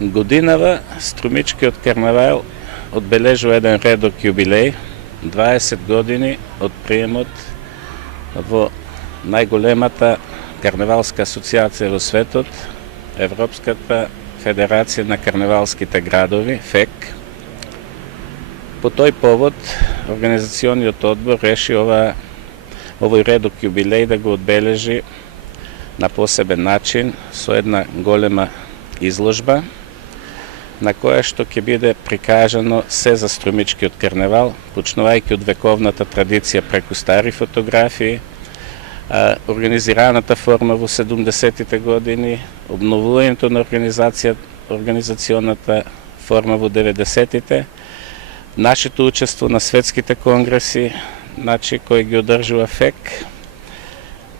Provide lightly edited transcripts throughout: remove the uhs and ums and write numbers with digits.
Годинава Струмичкиот карнавал одбележува еден редок јубилеј, 20 години од приемот во најголемата карнавалска асоцијација во светот, Европската федерација на карнавалските градови, ФЕК. По тој повод, Организациониот одбор реши овој редок јубилеј да го одбележи на посебен начин со една голема изложба, на која што ќе биде прикажано се за Струмичкиот карнавал, почнувајќи од вековната традиција преку стари фотографии, организираната форма во 70-тите години, обновувањето на организационната форма во 90-тите, нашето учество на светските конгреси, кои ги одржува ФЕК,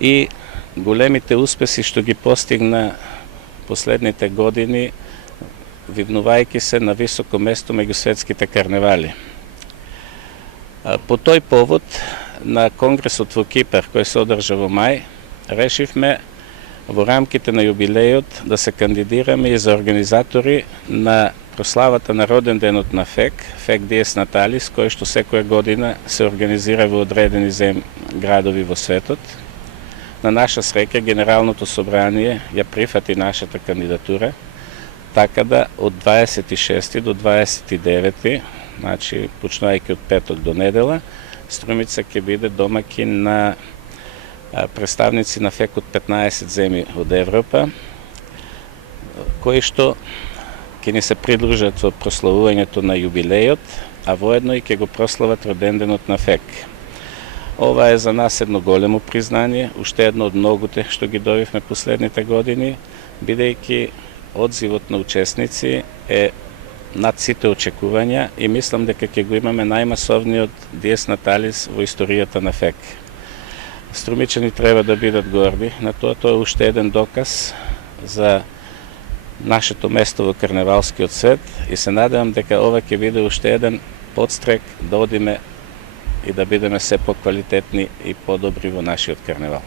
и големите успеси што ги постигна последните години, вивнувајќи се на високо место меѓу светските карнавали. По тој повод, на конгресот во Кипар, кој се одржа во мај, решивме во рамките на јубилејот да се кандидираме и за организатори на прославата на роден денот на ФЕК, ФЕК Диес Наталис, кој што секоја година се организира во одредени градови во светот. На наша среќа, Генералното собрание ја прифати нашата кандидатура, така да од 26 до 29, почнувајќи од петок до недела, Струмица ќе биде домаќин на представници на ФЕК од 15 земји од Европа, кои што ќе ни се придружат во прославувањето на јубилејот, а воедно и ќе го прослават роденденот на ФЕК. Ова е за нас едно големо признание, уште едно од многуте што ги добивме последните години, бидејќи одзивот на учесници е над сите очекувања и мислам дека ќе го имаме најмасовниот Диес Наталис во историјата на ФЕК. Струмичани треба да бидат горди на тоа, тоа е уште еден доказ за нашето место во карнавалскиот свет и се надевам дека ова ќе биде уште еден подстрек да одиме и да бидеме се поквалитетни и подобри во нашиот карнавал.